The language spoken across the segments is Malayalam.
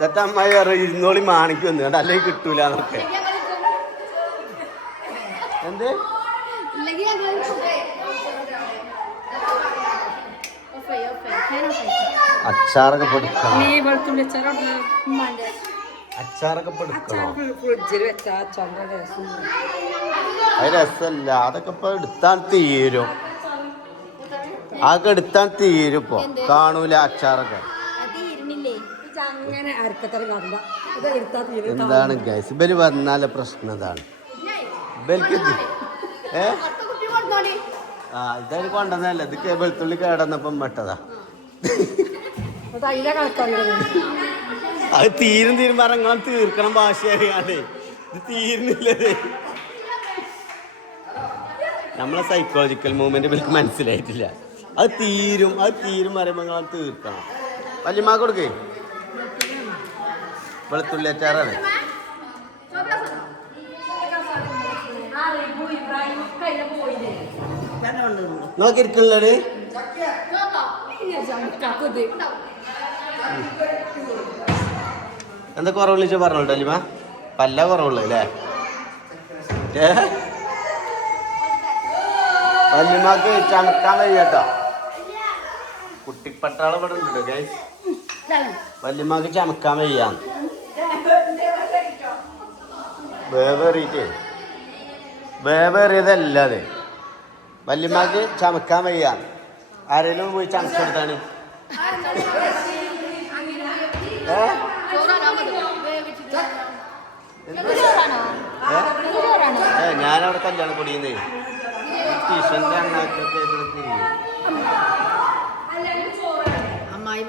ഇതത്തെ അമ്മായി പറയും ഇരുന്നോളി മാണിക്ക് വന്നു. കേട്ടോ അല്ലെങ്കിൽ കിട്ടൂല എന്നൊക്കെ. എന്ത്? അച്ചാറൊക്കെ പൊടിക്കണം? അച്ചാറൊക്കെ പൊടിക്കണം? അത് രസമല്ല അതൊക്കെ ഇപ്പൊ എടുത്താൽ തീരും. അതൊക്കെ എടുത്താൽ തീരും ഇപ്പൊ. കാണൂല അച്ചാറൊക്കെ. അങ്ങനെ ഇത് എടുത്താൽ തീരെ എന്താണ് ഗൈസ് ഇവർ വന്നാലെ പ്രശ്നം ഇതാണ്. ഇവർക്ക് ഏ? ആ ഇതായി കൊണ്ടുവന്നല്ല ഇത് വെളുത്തുള്ളി കേടന്നപ്പം വെട്ടതാ അത് അതിലെ അത് തീരും പറഞ്ഞാൽ തീർക്കണം ഭാഷയാണ്ട് ഇത് തീരുന്നില്ലേ നമ്മളെ സൈക്കോളജിക്കൽ മൂവ്മെന്റ് ഇവർക്ക് മനസ്സിലായിട്ടില്ല. അത് തീരും അത് തീരും പറയുമ്പോൾ നിങ്ങൾ തീർക്കണം. വല്യമ്മ കൊടുക്കേ. വെളുത്തുള്ളി അച്ചാറാണ്. നോക്കിയിരിക്കുള്ളത് എന്താ കുറവുള്ള പറഞ്ഞോട്ടോ അല്ലിമ പല്ല കുറവുള്ളു അല്ലേ? ഏ? വല്യമ്മക്ക് ചമക്കാൻ കഴിയാട്ടോ. കുട്ടിപ്പട്ടാള ഇവിടെ ഉണ്ട് ഗൈസ് വല്യമ്മക്ക് ചമക്കാൻ വയ്യാന്ന് വേവേറിയിട്ട്. വേവേറിയതല്ലാതെ. വല്യമ്മക്ക് ചമക്കാൻ വയ്യ. ആരെങ്കിലും പോയി? ചോറാണോ ഏ? ഞാനവിടെ കല്യാണം കൊടിയുന്നേ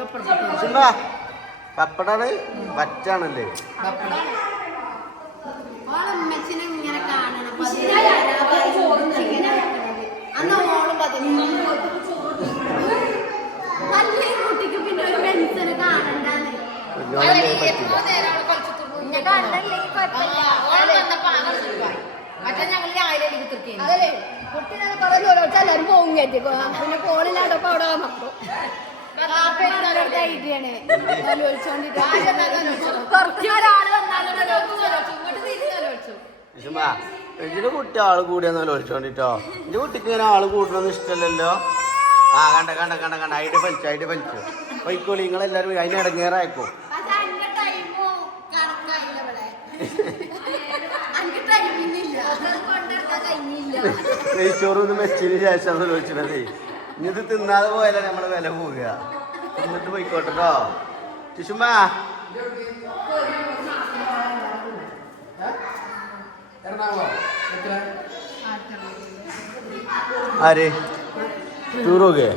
പപ്പടം. സിംബ പപ്പടാണ് പറ്റാണല്ലേ ഓളമ്മച്ചിനെ ഇങ്ങനെ കാണണം അന്ന് ഓളും പതിനൊന്ന് അല്ലേ കുട്ടിക്ക് പിന്നെ ഒരു പെൻസിന് കാണണ്ടാന്ന് കുഞ്ഞോളല്ലേ പറ്റില്ല ഇന്നെ കണ്ടല്ലേ അതല്ലേ കുട്ടി ഞാൻ കുറെ ദൂരം എല്ലാവരും പോകും കയറ്റി പിന്നെ ഫോണിലാണ്ടപ്പോ അവിടെ മക്കളും ഇതിന് കുട്ടി ആൾ കൂടിയെന്ന് ഒളിച്ചോണ്ടിട്ടോ? ഇതിന്റെ കുട്ടിക്ക് ഇങ്ങനെ ആൾ കൂട്ടണമെന്ന് ഇഷ്ടമല്ലല്ലോ ആ കണ്ട കണ്ട കണ്ട കണ്ട. അതിന്റെ പലിച്ചു അതിന്റെ പലിച്ചു പൊയ്ക്കോളി നിങ്ങളെല്ലാരും അതിന് ഇടങ്ങേറായിക്കോ. നെയ്ച്ചോറൊന്നും വെച്ചതിന് ശേഷം ചോദിച്ചത് ഇനി ഇത് തിന്നാതെ പോയാലേ നമ്മൾ വില പോവുക. തിന്നിട്ട് പോയിക്കോട്ടെ കേട്ടോ ആര്? ടൂർ പോകേ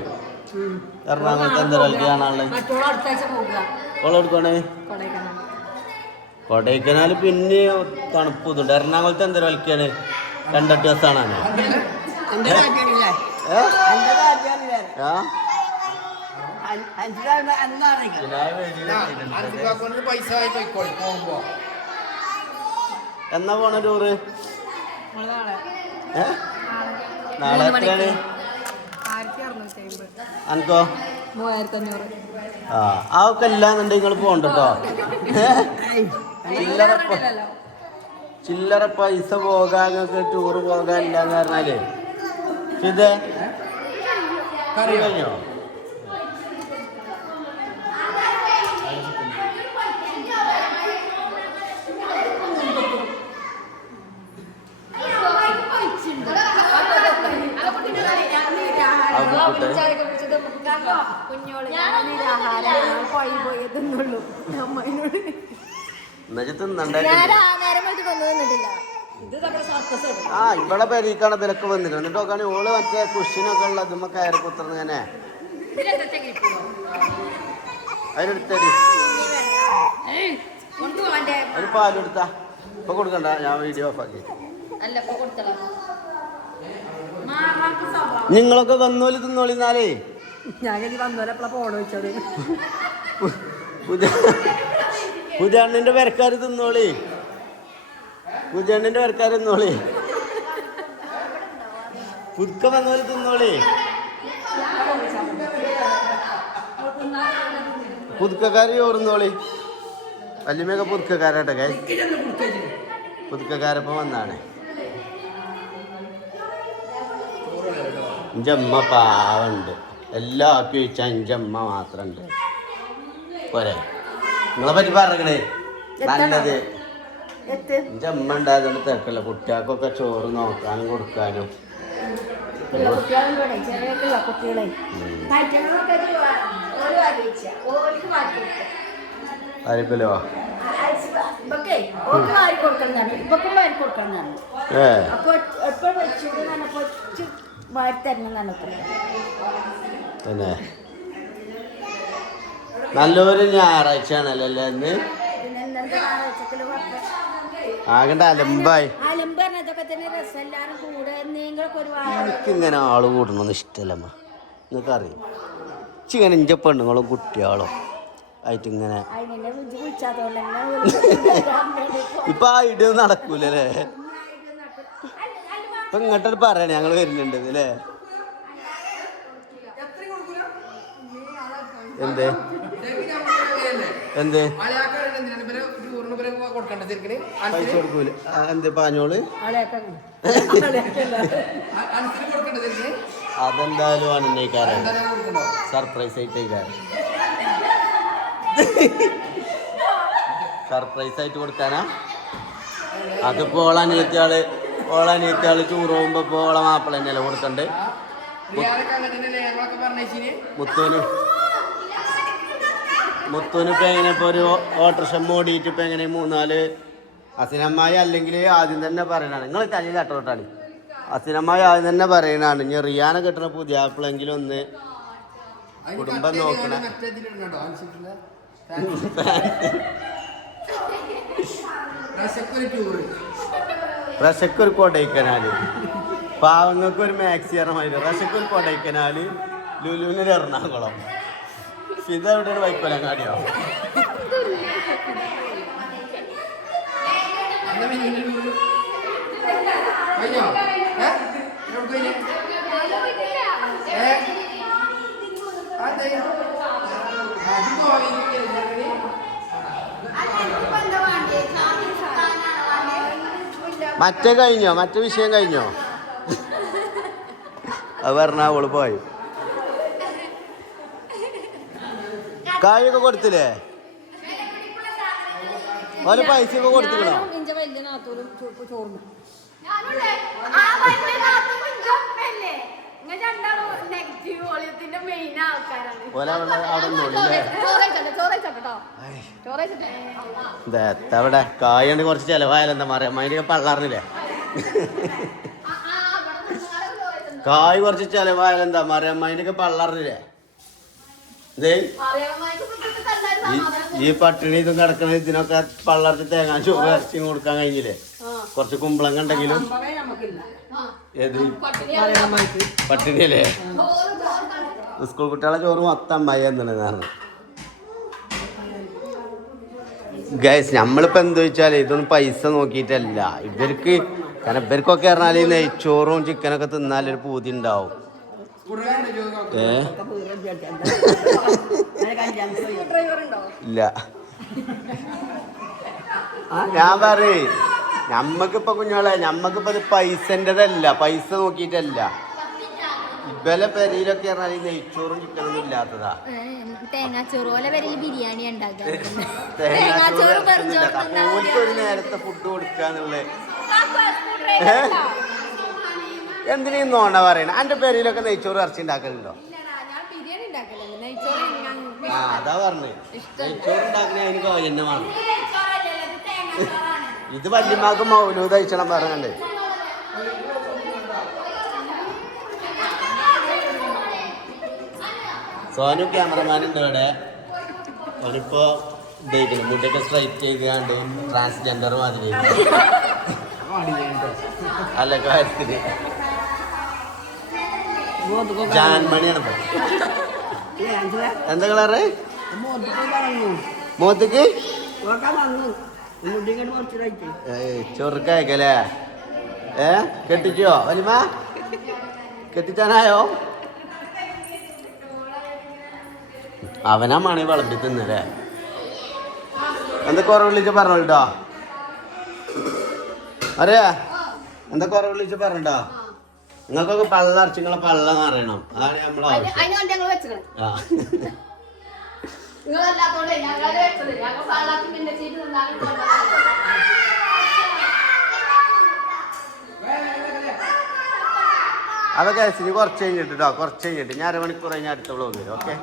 എറണാകുളത്ത് എന്താ കളിക്ക് കാണാനുള്ളത്? മറ്റോളം അടുത്ത ആഴ്ച പോവുക ഓളെടുക്കണേ കൊടൈക്കനാൽ പിന്നെ തണുപ്പ് ഇതുണ്ട്. എറണാകുളത്ത് എന്താ കളിക്കാണ് രണ്ടെട്ട് ദിവസമാണ്? എന്റെ എന്നാ പോണ ടൂറ്? നാളെ. ഏ? നാളെ എത്രയാണ്? അനക്കോ? ആ അതൊക്കെ ഇല്ലാന്നുണ്ടെങ്കിൽ നിങ്ങൾ പോകണ്ട കേട്ടോ ചില്ലറ ചില്ലറ പൈസ പോകാൻ ടൂറ് പോകാൻ ഇല്ലാന്ന് പറഞ്ഞാൽ ഇത് കഴിഞ്ഞോ കുഞ്ഞോൾ പോയി പോയി തിന്നുള്ളൂ അമ്മയോട് ഞാൻ ആ നേരം വെച്ച് കൊന്നു തിന്നിട്ടില്ല ആ ഇവിടെ പെരീക്കാണ് വിലക്ക് വന്നിട്ട് എന്നിട്ട് നോക്കാണ് ഓൾ മറ്റേ കുഷിനൊക്കെ ഉള്ള ഇതുമ്മ കയറി കുത്തുന്നത് തന്നെ അതിനെടുത്തടി ഒരു അതിന് പാലെടുത്താ. ഇപ്പൊ കൊടുക്കണ്ട ഞാൻ വീഡിയോ ഓഫ് ആക്കി അല്ല ഇപ്പൊ കൊടുത്തളാം നിങ്ങളൊക്കെ വന്നോലി തിന്നോളിന്നാലേ. ഞാൻ വന്നോലെ പോണോ വെച്ചത് പുജാണ്ണിന്റെ പെരക്കാർ തിന്നോളി. പുജാണ്ണിന്റെ പെരക്കാർ തിന്നോളി. പുതുക്ക വന്നോൽ തിന്നോളി. പുതുക്കക്കാര് ചോറുന്നോളി. വല്യമ്മയൊക്കെ പുതുക്കക്കാരാട്ടെ കൈ വന്നാണ്. ജമ്മ പാവുണ്ട്. എല്ലാ ആക്കി വെച്ചാൽ ഇഞ്ചമ്മ മാത്രം ഉണ്ട് പോരെ. നിങ്ങളെ പറ്റി പറഞ്ഞേ നല്ലത് എന്റെ അമ്മ ഉണ്ടായതുകൊണ്ട് തിരക്കല്ല കുട്ടികൾക്കൊക്കെ ചോറ് നോക്കാനും കൊടുക്കാനും. തന്നെ കൊച്ചു മാറ്റി തരണം എന്നാണ് തന്നെ നല്ലൊരു ഞായറാഴ്ച ആണല്ലോ അല്ലേ ഇന്ന്? പത്ത്? ആകണ്ട അലമ്പായി. എനിക്കിങ്ങനെ ആൾ കൂടണമെന്ന് ഇഷ്ടമല്ലമ്മ. നിങ്ങൾക്കറിയാം. ഇച്ചിങ്ങനെ ഇഞ്ച പെണ്ണുങ്ങളും കുട്ടികളും ആയിട്ട് ഇങ്ങനെ ഇപ്പൊ ആ ഇട് നടക്കൂലേ ഇപ്പൊ ഇങ്ങോട്ടൊരു പറയണേ ഞങ്ങൾ വരുന്നുണ്ട് അല്ലേ? എന്ത്? എന്ത്? പൈസ കൊടുക്കൂല. ആ, എന്ത് പാഞ്ഞോൾ? അതെന്തായാലും അന്നേക്കാരൻ സർപ്രൈസ് ആയിട്ടേക്കാരൻ. സർപ്രൈസ് ആയിട്ട് കൊടുക്കാനാ? അതിപ്പോ ഓളനിയത്തിയാൾ ഓളനിയത്തിയാൾ ടൂർ പോകുമ്പോ ഇപ്പൊ ഓളെ മാപ്പിള തന്നെയല്ലേ കൊടുക്കണ്ടേ? മുത്തൂന് മുത്തൂന് ഇപ്പം എങ്ങനെ ഇപ്പൊ ഒരു ഓട്ടർഷം ഓടിയിട്ട് ഇപ്പൊ എങ്ങനെ മൂന്നാൽ അസിനമ്മായി അല്ലെങ്കിൽ ആദ്യം തന്നെ പറയണാണ് നിങ്ങൾ തലി കട്ടോട്ടാണ് അസിനമ്മായി ആദ്യം തന്നെ പറയണാണ് ഇനി റിയാനെ കിട്ടണ പുതിയ ആപ്പിളെങ്കിലും ഒന്ന് കുടുംബം നോക്കണ. റഷക്കൊരു കൊടൈക്കനാല്. പാവങ്ങൾക്ക് ഒരു മാക്സി പറഞ്ഞ റഷക്കൊരു ഒരു കൊടൈക്കനാല് ലുലുവിനൊരു എറണാകുളം. ഇത് എവിടെയാണ് വൈക്കോലങ്ങാടിയോ മറ്റേ കഴിഞ്ഞോ? മറ്റേ വിഷയം കഴിഞ്ഞോ? അത് പറഞ്ഞാൽ അവൾ പോയി. കായൊക്കെ കൊടുത്തില്ലേ? ഓല പൈസ ഒക്കെ കൊടുത്തിക്കണോ എത്തവിടെ കായുണ്ട് കുറച്ച് ചെലവായാലെന്താ പറയാ? മൈൻഡ് പള്ളാറിനില്ലേ കായ് കുറച്ച് ചെലവായാലെന്താ പറയാ? അതിന്റെ പള്ളാറിനില്ലേ ഈ- പട്ടിണി ഇതും കിടക്കണ ഇതിനൊക്കെ പള്ളർച്ച് തേങ്ങാ ചോറ് ഇറച്ചിയും കൊടുക്കാൻ കഴിഞ്ഞില്ലേ? കുറച്ച് കുമ്പളങ്ങ ഉണ്ടെങ്കിലും നമുക്കില്ല. ഏത്? പട്ടിണിയല്ലേ? സ്കൂൾ കുട്ടികളെ ചോറ് മൊത്തം അമ്മായി എന്നുള്ളതാണ് ഗൈസ് നമ്മളിപ്പോ എന്താ വെച്ചാൽ ഇതൊന്നും പൈസ നോക്കിയിട്ടല്ല. ഇവർക്ക് കാരണം ഇവർക്കൊക്കെ പറഞ്ഞാൽ ഈ നെയ്ച്ചോറും ചിക്കനൊക്കെ തിന്നാലൊരു പൂതി ഉണ്ടാവും. ഏ ഡ്രൈവർ ഉണ്ടോ ഇല്ല. ഞാൻ പറയേ. നമ്മക്കിപ്പൊ കുഞ്ഞോളെ നമ്മക്കിപ്പോ ഇത് പൈസന്റെതല്ല. പൈസ നോക്കിയിട്ടല്ല. ഇവലെ പെരയിലൊക്കെ പറഞ്ഞാൽ ഈ നെയ്ച്ചോറും ചിക്കനൊന്നും ഇല്ലാത്തതാ. തേങ്ങാച്ചോറ് പോലെ ബിരിയാണി ഒരു നേരത്തെ ഫുഡ് കൊടുക്കാന്നുള്ള എന്തിനീ നോണ പറയണ? എന്റെ പെരയിലൊക്കെ നെയ്ച്ചോറ് ഇറച്ചി ഉണ്ടാക്കലുണ്ടോ ഞാൻ ബിരിയാണി ഉണ്ടാക്കലുണ്ട് നെയ്ച്ചോറ് ഞങ്ങൾക്ക് ആ അതാ പറഞ്ഞേ. നെയ്ച്ചോറ് ഉണ്ടാക്കണേ അതിന് കോയന്നെ വേണം. ഇത് വല്യമാക്ക് മൗലൂദ് അയച്ചണം പറഞ്ഞണ്ടേ സോനു ക്യാമറമാൻ ഉണ്ട് ഇവിടെ. അവനിപ്പോ ഇതായിരിക്കണം മുട്ടൊക്കെ സ്ട്രൈറ്റ് ചെയ്താണ്ട് ട്രാൻസ്ജെൻഡർ മാതിരി. അല്ല കാര്യത്തിൽ. ജാൻമണിയാണ്. എന്താ കളറ്? മോത്തേക്ക്? ചൊറുക്കയക്കല്ലേ? ഏ കെട്ടിച്ചോ? വലിമ? കെട്ടിച്ചാനായോ? അവനാ മണി വിളമ്പി തിന്നല്ലേ? എന്താ കുറവ് വിളിച്ച് പറഞ്ഞോട്ടോ അറിയാ? എന്താ കുറവ് വിളിച്ച് പറഞ്ഞോ നിങ്ങൾക്കൊക്കെ പള്ള അരച്ച് നിങ്ങളെ പള്ള അറിയണം. അതാണ് നമ്മളെ ആവശ്യം. ആ. അതൊക്കെ ഇനി കുറച്ച് കഴിഞ്ഞിട്ട് കേട്ടോ കുറച്ച് കഴിഞ്ഞിട്ട്. ഞാൻ അരമണിക്കൂർ കഴിഞ്ഞാൽ അടുത്ത വ്ളോഗ് വരും. ഓക്കെ